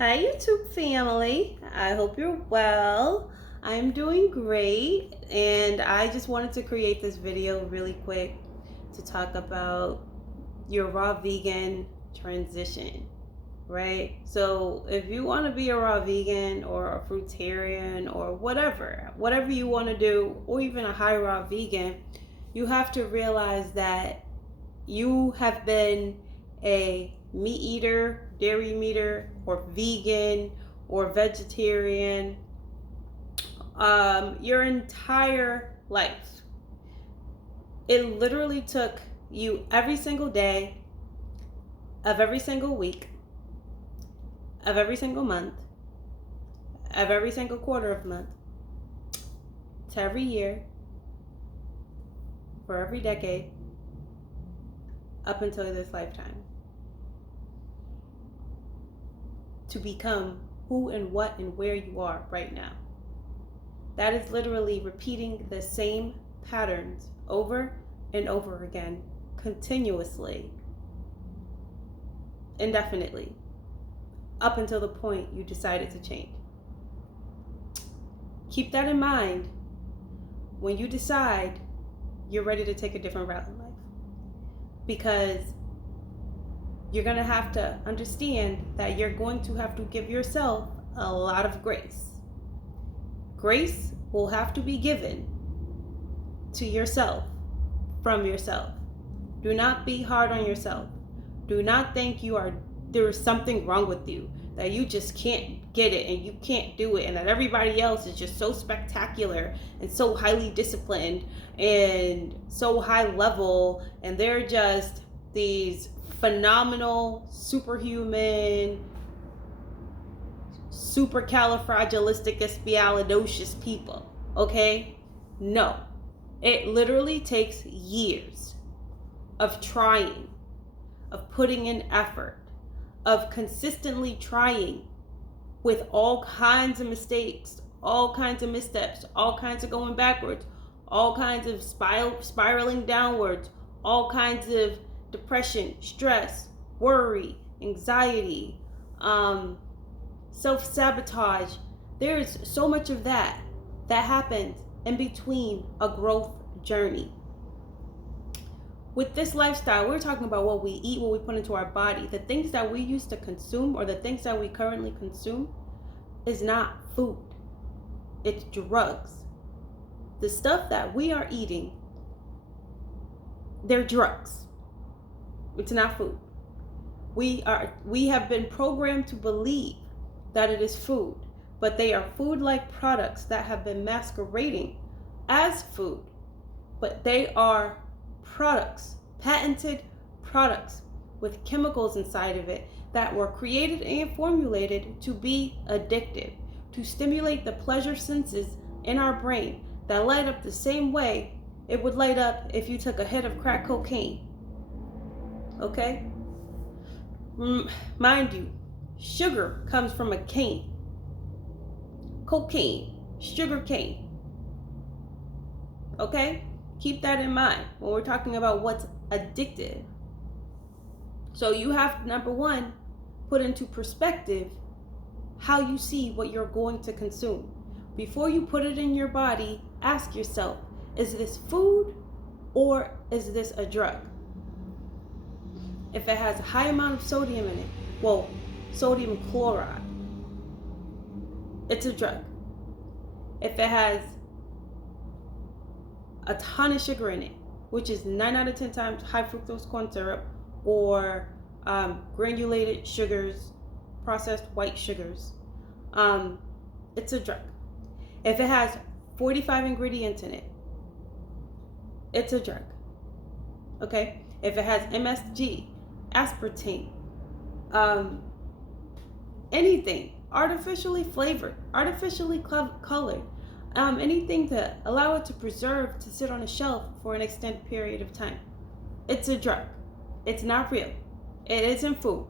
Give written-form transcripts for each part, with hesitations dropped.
Hi, YouTube family. I hope you're well. I'm doing great, and I just wanted to create this video really quick to talk about your raw vegan transition, right? So, if you want to be a raw vegan or a fruitarian or whatever you want to do, or even a high raw vegan, you have to realize that you have been a meat eater, dairy eater, or vegan or vegetarian your entire life. It literally took you every single day of every single week, of every single month, of every single quarter of month, to every year, for every decade, up until this lifetime, to become who and what and where you are right now. That is literally repeating the same patterns over and over again, continuously, indefinitely, up until the point you decided to change. Keep that in mind when you decide you're ready to take a different route in life, because you're going to have to understand that you're going to have to give yourself a lot of grace. Grace will have to be given to yourself from yourself. Do not be hard on yourself. Do not think there is something wrong with you, that you just can't get it and you can't do it, and that everybody else is just so spectacular and so highly disciplined and so high level, and they're just these phenomenal, superhuman, supercalifragilisticexpialidocious people. Okay? No. It literally takes years of trying, of putting in effort, of consistently trying with all kinds of mistakes, all kinds of missteps, all kinds of going backwards, all kinds of spiraling downwards, all kinds of depression, stress, worry, anxiety, self-sabotage. There is so much of that happens in between a growth journey. With this lifestyle, we're talking about what we eat, what we put into our body. The things that we used to consume, or the things that we currently consume, is not food. It's drugs. The stuff that we are eating, they're drugs. It's not food. We have been programmed to believe that it is food, but they are food-like products that have been masquerading as food, but they are products, patented products with chemicals inside of it that were created and formulated to be addictive, to stimulate the pleasure senses in our brain that light up the same way it would light up if you took a hit of crack cocaine. Okay? Mind you, sugar comes from a cane. Cocaine, sugar cane. Okay? Keep that in mind when we're talking about what's addictive. So you have, number one, put into perspective how you see what you're going to consume. Before you put it in your body, ask yourself, is this food or is this a drug? If it has a high amount of sodium in it, sodium chloride, it's a drug. If it has a ton of sugar in it, which is 9 out of 10 times high fructose corn syrup, or granulated sugars, processed white sugars, it's a drug. If it has 45 ingredients in it, it's a drug. Okay? If it has MSG, aspartame, anything artificially flavored, artificially colored, anything to allow it to preserve, to sit on a shelf for an extended period of time, it's a drug. It's not real. It isn't food.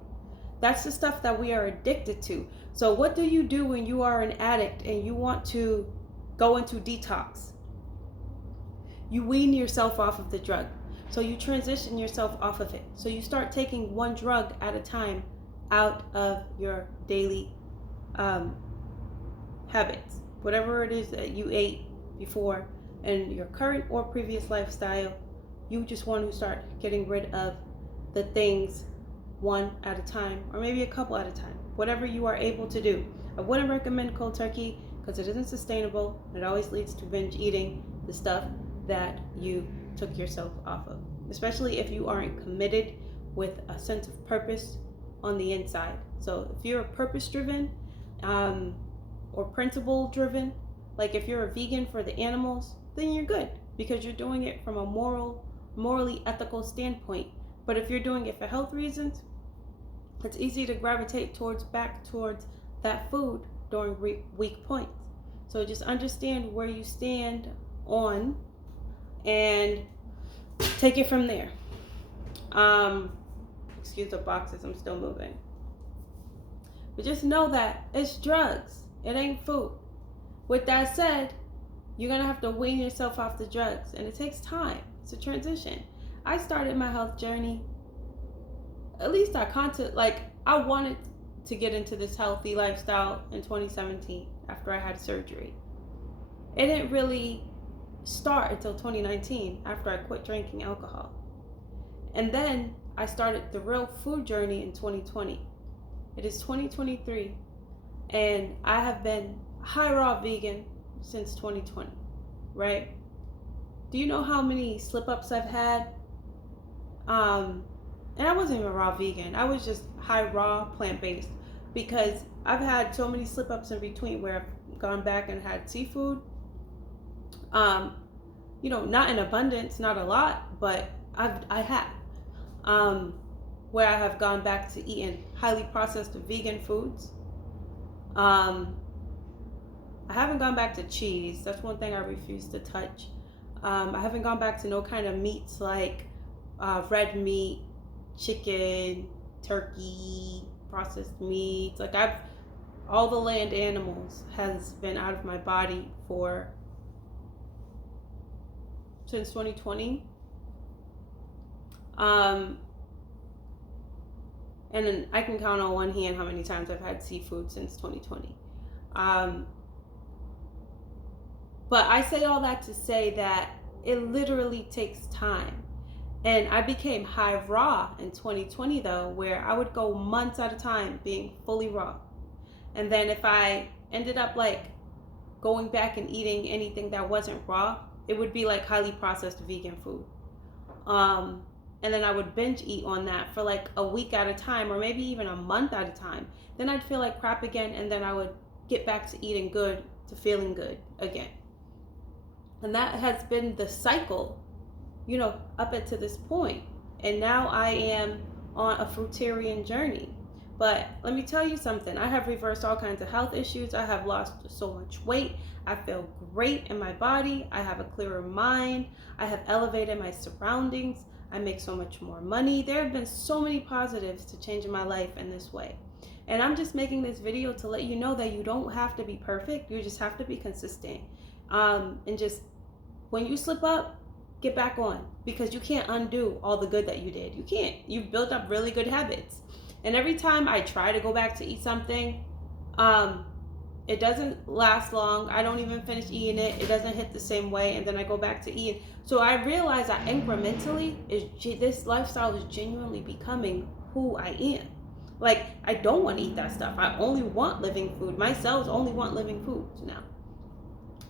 That's the stuff that we are addicted to. So what do you do when you are an addict and you want to go into detox? You wean yourself off of the drug. So you transition yourself off of it. So you start taking one drug at a time out of your daily um, habits, whatever it is that you ate before in your current or previous lifestyle. You just want to start getting rid of the things one at a time, or maybe a couple at a time, whatever you are able to do. I wouldn't recommend cold turkey because it isn't sustainable. It always leads to binge eating the stuff that you took yourself off of, especially if you aren't committed with a sense of purpose on the inside. So if you're purpose driven, or principle driven, like if you're a vegan for the animals, then you're good because you're doing it from a morally ethical standpoint. But if you're doing it for health reasons, it's easy to gravitate back towards that food during weak points. So just understand where you stand on and take it from there. Excuse the boxes, I'm still moving. But just know that it's drugs. It ain't food. With that said, you're going to have to wean yourself off the drugs. And it takes time. It's a transition. I started my health journey. At least I wanted to get into this healthy lifestyle in 2017 after I had surgery. It didn't really start until 2019 after I quit drinking alcohol. And then I started the real food journey in 2020. It is 2023, and I have been high raw vegan since 2020, right? Do you know how many slip-ups I've had? And I wasn't even raw vegan. I was just high raw plant-based because I've had so many slip-ups in between where I've gone back and had seafood. Not in abundance, not a lot, but I have. Where I have gone back to eating highly processed vegan foods. I haven't gone back to cheese. That's one thing I refuse to touch. I haven't gone back to no kind of meats like red meat, chicken, turkey, processed meats. Like all the land animals has been out of my body since 2020. And then I can count on one hand how many times I've had seafood since 2020. But I say all that to say that it literally takes time. And I became high raw in 2020 though, where I would go months at a time being fully raw. And then if I ended up going back and eating anything that wasn't raw, it would be highly processed vegan food. And then I would binge eat on that for a week at a time, or maybe even a month at a time. Then I'd feel like crap again, and then I would get back to eating good, to feeling good again. And that has been the cycle, up until this point. And now I am on a fruitarian journey. But let me tell you something. I have reversed all kinds of health issues. I have lost so much weight. I feel great in my body. I have a clearer mind. I have elevated my surroundings. I make so much more money. There have been so many positives to changing my life in this way. And I'm just making this video to let you know that you don't have to be perfect. You just have to be consistent. And just when you slip up, get back on, because you can't undo all the good that you did. You can't. You've built up really good habits. And every time I try to go back to eat something, it doesn't last long. I don't even finish eating it. It doesn't hit the same way. And then I go back to eating. So I realize that incrementally, this lifestyle is genuinely becoming who I am. I don't want to eat that stuff. I only want living food. My cells only want living foods now.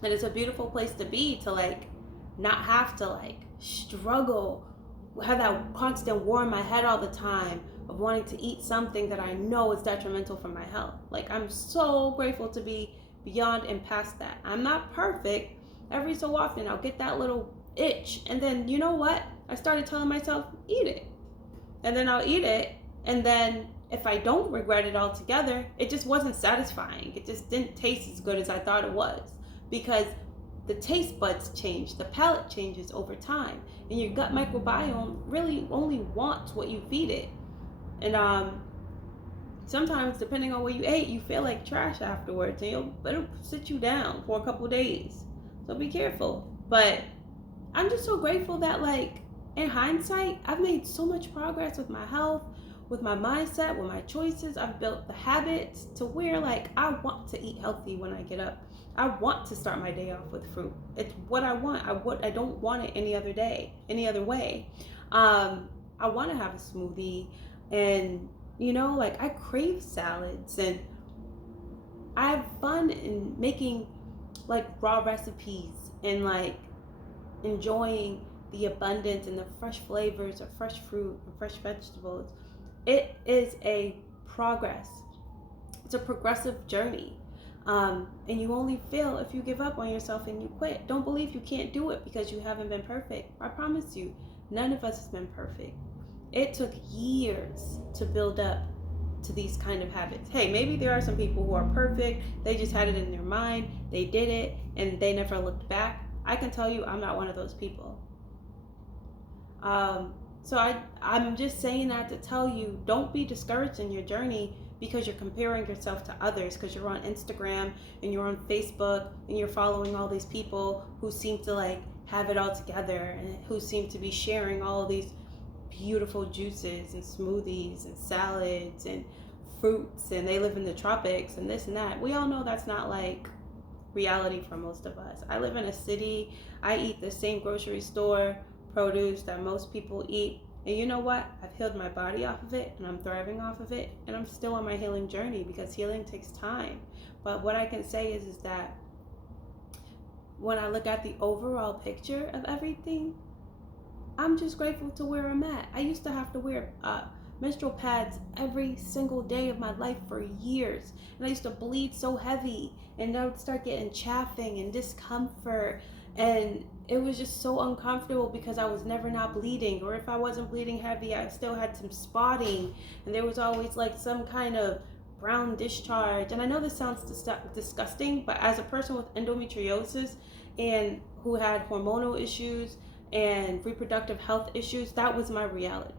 And it's a beautiful place to be, to not have to struggle, have that constant war in my head all the time of wanting to eat something that I know is detrimental for my health. I'm so grateful to be beyond and past that. I'm not perfect. Every so often I'll get that little itch, and then you know what? I started telling myself, eat it. And then I'll eat it, and then if I don't regret it altogether, it just wasn't satisfying. It just didn't taste as good as I thought it was, because the taste buds change, the palate changes over time, and your gut microbiome really only wants what you feed it. And sometimes, depending on what you ate, you feel like trash afterwards, and it'll sit you down for a couple days. So be careful. But I'm just so grateful that, in hindsight, I've made so much progress with my health, with my mindset, with my choices, I've built the habits to where like I want to eat healthy when I get up. I want to start my day off with fruit. It's what I want. I don't want it any other day, any other way. I want to have a smoothie, and like I crave salads, and I have fun in making like raw recipes and like enjoying the abundance and the fresh flavors of fresh fruit and fresh vegetables. It is a progress. It's a progressive journey. And you only fail if you give up on yourself and you quit. Don't believe you can't do it because you haven't been perfect. I promise you, none of us has been perfect. It took years to build up to these kind of habits. Hey, maybe there are some people who are perfect. They just had it in their mind. They did it and they never looked back. I can tell you I'm not one of those people. So I'm just saying that to tell you, don't be discouraged in your journey because you're comparing yourself to others, because you're on Instagram and you're on Facebook and you're following all these people who seem to like have it all together and who seem to be sharing all of these beautiful juices and smoothies and salads and fruits, and they live in the tropics and this and that. We all know that's not like reality for most of us. I live in a city. I eat the same grocery store produce that most people eat, and you know what? I've healed my body off of it and I'm thriving off of it, and I'm still on my healing journey because healing takes time. But what I can say is that when I look at the overall picture of everything, I'm just grateful to where I'm at. I used to have to wear menstrual pads every single day of my life for years, and I used to bleed so heavy, and I would start getting chafing and discomfort, and it was just so uncomfortable because I was never not bleeding, or if I wasn't bleeding heavy, I still had some spotting, and there was always like some kind of brown discharge. And I know this sounds disgusting, but as a person with endometriosis and who had hormonal issues and reproductive health issues, that was my reality.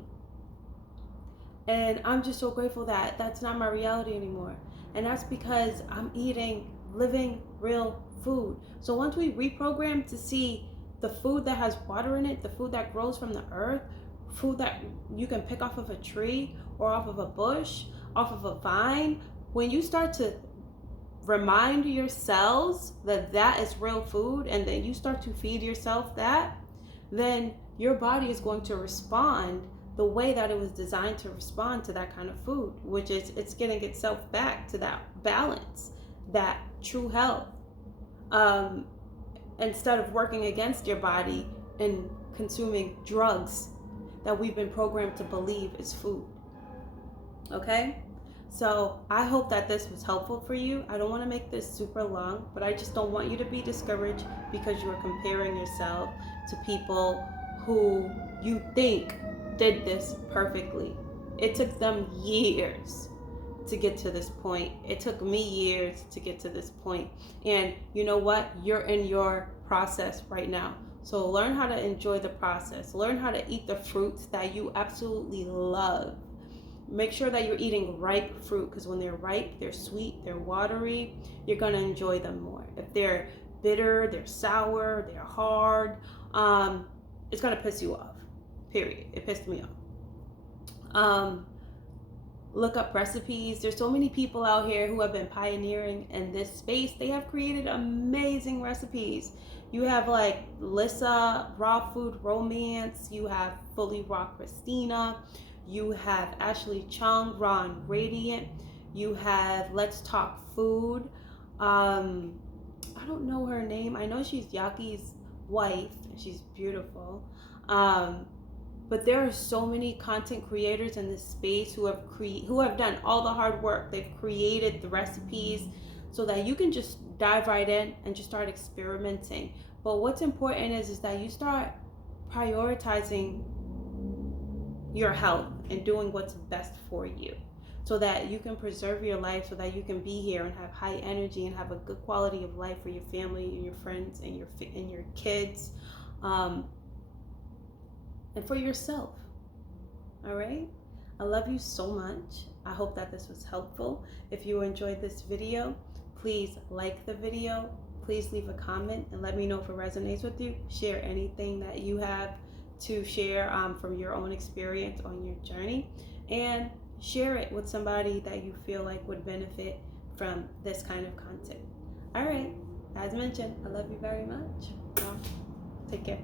And I'm just so grateful that that's not my reality anymore. And that's because I'm eating living real food. So once we reprogram to see the food that has water in it, the food that grows from the earth, food that you can pick off of a tree or off of a bush, off of a vine, when you start to remind your cells that that is real food, and then you start to feed yourself that, then your body is going to respond the way that it was designed to respond to that kind of food, which is it's getting itself back to that balance, that true health, instead of working against your body and consuming drugs that we've been programmed to believe is food. Okay? So I hope that this was helpful for you. I don't want to make this super long, but I just don't want you to be discouraged because you are comparing yourself to people who you think did this perfectly. It took them years to get to this point. It took me years to get to this point. And you know what? You're in your process right now. So learn how to enjoy the process. Learn how to eat the fruits that you absolutely love. Make sure that you're eating ripe fruit, because when they're ripe, they're sweet, they're watery, you're going to enjoy them more. If they're bitter, they're sour, they're hard, it's going to piss you off. Period. It pissed me off. Look up recipes. There's so many people out here who have been pioneering in this space. They have created amazing recipes. You have like Lissa, Raw Food Romance. You have Fully Raw Christina. You have Ashley Chung, Raw and Radiant. You have Let's Talk Food. I don't know her name. I know she's Yaki's wife. She's beautiful. But there are so many content creators in this space who have done all the hard work. They've created the recipes so that you can just dive right in and just start experimenting. But what's important is that you start prioritizing your health and doing what's best for you, so that you can preserve your life, so that you can be here and have high energy and have a good quality of life for your family and your friends and your kids, and for yourself. All right? I love you so much. I hope that this was helpful. If you enjoyed this video, please like the video. Please leave a comment and let me know if it resonates with you. Share anything that you have to share from your own experience on your journey. And share it with somebody that you feel like would benefit from this kind of content. All right, as mentioned, I love you very much. Take care.